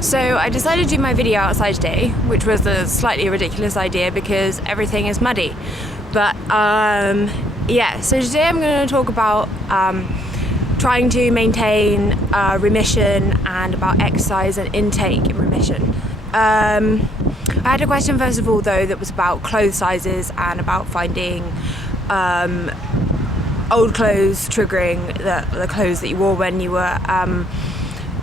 So I decided to do my video outside today, which was a slightly ridiculous idea because everything is muddy. But yeah, so today I'm going to talk about trying to maintain remission and about exercise and intake in remission. I had a question first of all though that was about clothes sizes and about finding old clothes triggering the clothes that you wore when you were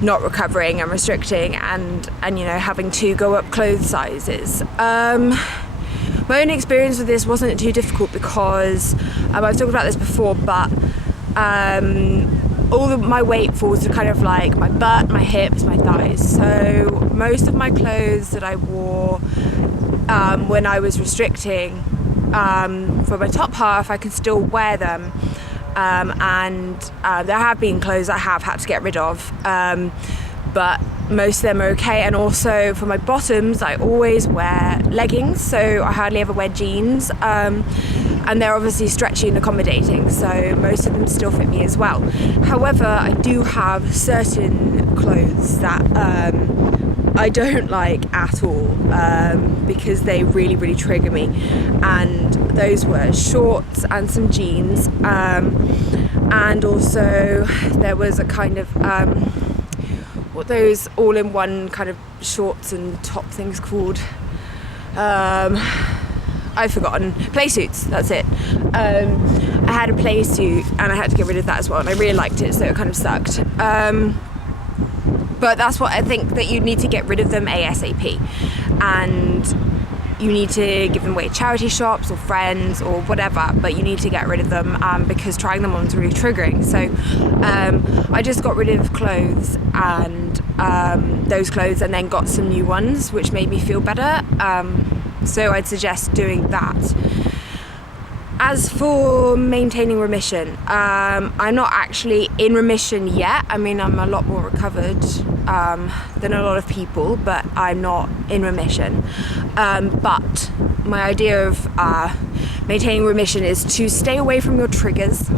not recovering and restricting and you know, having to go up clothes sizes. My own experience with this wasn't too difficult because I've talked about this before, but all of my weight falls to kind of like my butt, my hips, my thighs. So most of my clothes that I wore when I was restricting, for my top half, I could still wear them. And there have been clothes I have had to get rid of, but most of them are okay. And also for my bottoms, I always wear leggings, so I hardly ever wear jeans, and they're obviously stretchy and accommodating, so most of them still fit me as well. However, I do have certain clothes that I don't like at all, because they really trigger me, and those were shorts and some jeans, and also there was a kind of what those all-in-one kind of shorts and top things called, I've forgotten, play suits, that's it. I had a play suit and I had to get rid of that as well, and I really liked it, so it kind of sucked. But that's what I think, that you need to get rid of them ASAP, and you need to give them away to charity shops or friends or whatever, but you need to get rid of them because trying them on is really triggering. So I just got rid of clothes and those clothes, and then got some new ones which made me feel better. So I'd suggest doing that. As for maintaining remission, I'm not actually in remission yet. I mean, I'm a lot more recovered than a lot of people, but I'm not in remission. But my idea of maintaining remission is to stay away from your triggers.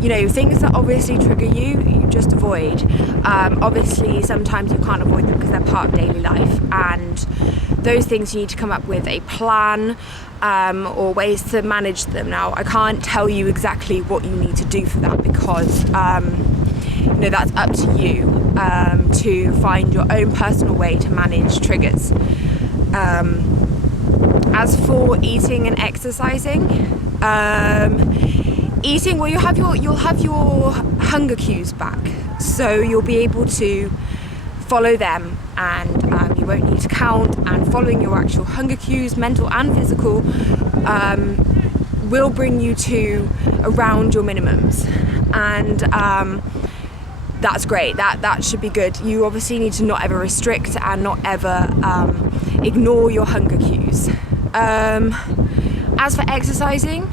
You know, things that obviously trigger you, you just avoid. Obviously, sometimes you can't avoid them because they're part of daily life, and those things you need to come up with a plan or ways to manage them. Now, I can't tell you exactly what you need to do for that because you know, that's up to you to find your own personal way to manage triggers. As for eating and exercising, eating, well, you'll have your hunger cues back, so you'll be able to follow them, and you won't need to count, and following your actual hunger cues, mental and physical, will bring you to around your minimums, and that's great. That should be good. You obviously need to not ever restrict and not ever ignore your hunger cues. As for exercising,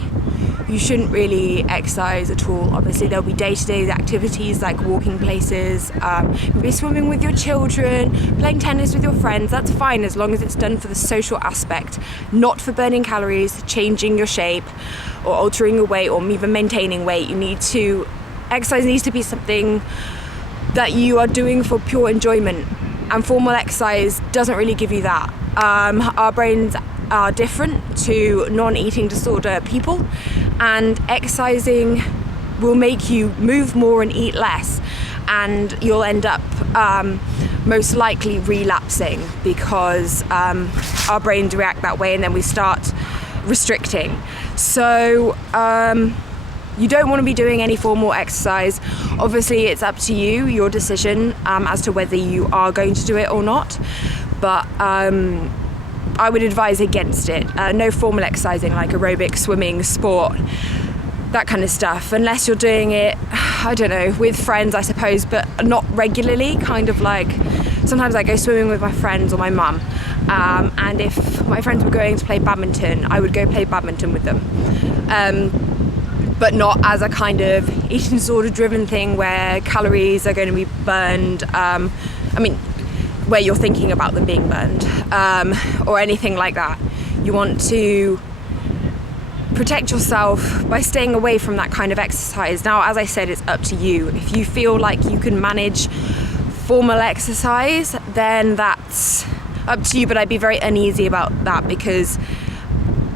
you shouldn't really exercise at all. Obviously, there'll be day-to-day activities like walking places, maybe swimming with your children, playing tennis with your friends. That's fine as long as it's done for the social aspect, not for burning calories, changing your shape, or altering your weight, or even maintaining weight. Exercise needs to be something that you are doing for pure enjoyment, and formal exercise doesn't really give you that. Our brains are different to non-eating disorder people, and exercising will make you move more and eat less, and you'll end up most likely relapsing because our brains react that way, and then we start restricting. So you don't want to be doing any formal exercise. Obviously, it's up to you, your decision as to whether you are going to do it or not, but I would advise against it. No formal exercising like aerobic, swimming, sport, that kind of stuff, unless you're doing it, I don't know, with friends, I suppose, but not regularly. Kind of like, sometimes I go swimming with my friends or my mum, and if my friends were going to play badminton, I would go play badminton with them. But not as a kind of eating disorder driven thing where calories are going to be burned, where you're thinking about them being burned, or anything like that. You want to protect yourself by staying away from that kind of exercise. Now, as I said, it's up to you. If you feel like you can manage formal exercise, then that's up to you, but I'd be very uneasy about that because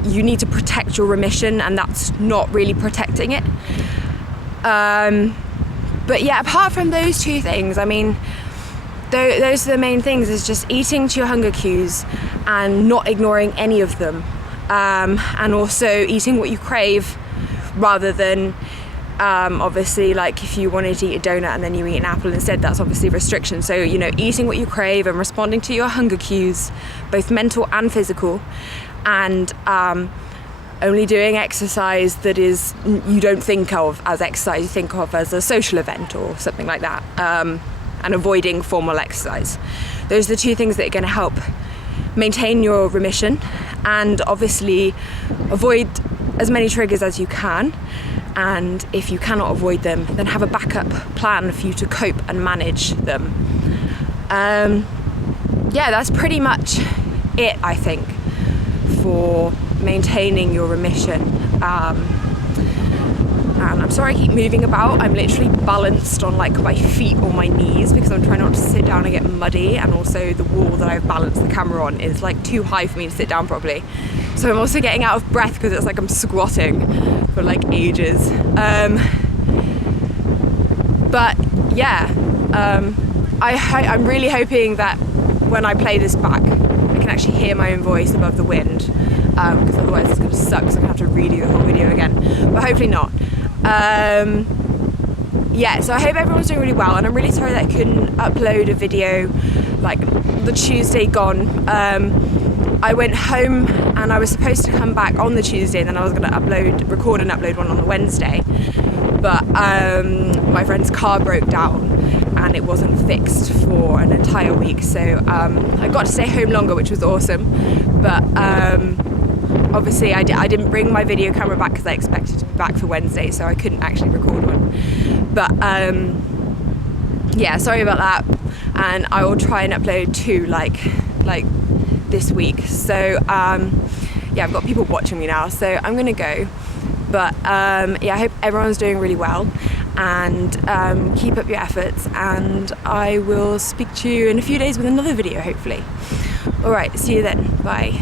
you need to protect your remission and that's not really protecting it. But yeah, apart from those two things, I mean, those are the main things, is just eating to your hunger cues and not ignoring any of them, and also eating what you crave rather than obviously, like if you wanted to eat a donut and then you eat an apple instead, that's obviously restriction. So, you know, eating what you crave and responding to your hunger cues, both mental and physical, and only doing exercise that is, you don't think of as exercise, you think of as a social event or something like that, and avoiding formal exercise. Those are the two things that are going to help maintain your remission, and obviously avoid as many triggers as you can. And if you cannot avoid them, then have a backup plan for you to cope and manage them. Yeah, that's pretty much it, I think, for maintaining your remission. And I'm sorry I keep moving about. I'm literally balanced on like my feet or my knees because I'm trying not to sit down and get muddy, and also the wall that I've balanced the camera on is like too high for me to sit down properly. So I'm also getting out of breath because it's like I'm squatting for like ages. But yeah, I'm really hoping that when I play this back, I can actually hear my own voice above the wind, because otherwise it's going to suck, so I'm going to have to redo the whole video again, but hopefully not. Yeah, so I hope everyone's doing really well, and I'm really sorry that I couldn't upload a video like the Tuesday gone. I went home and I was supposed to come back on the Tuesday, and then I was going to record and upload one on the Wednesday, but my friend's car broke down and it wasn't fixed for an entire week, so I got to stay home longer, which was awesome. But obviously I didn't bring my video camera back because I expected to be back for Wednesday, so I couldn't actually record one. But yeah, sorry about that, and I will try and upload two like this week. So yeah, I've got people watching me now, so I'm gonna go. But yeah, I hope everyone's doing really well, and keep up your efforts, and I will speak to you in a few days with another video, hopefully. All right, see you then. Bye.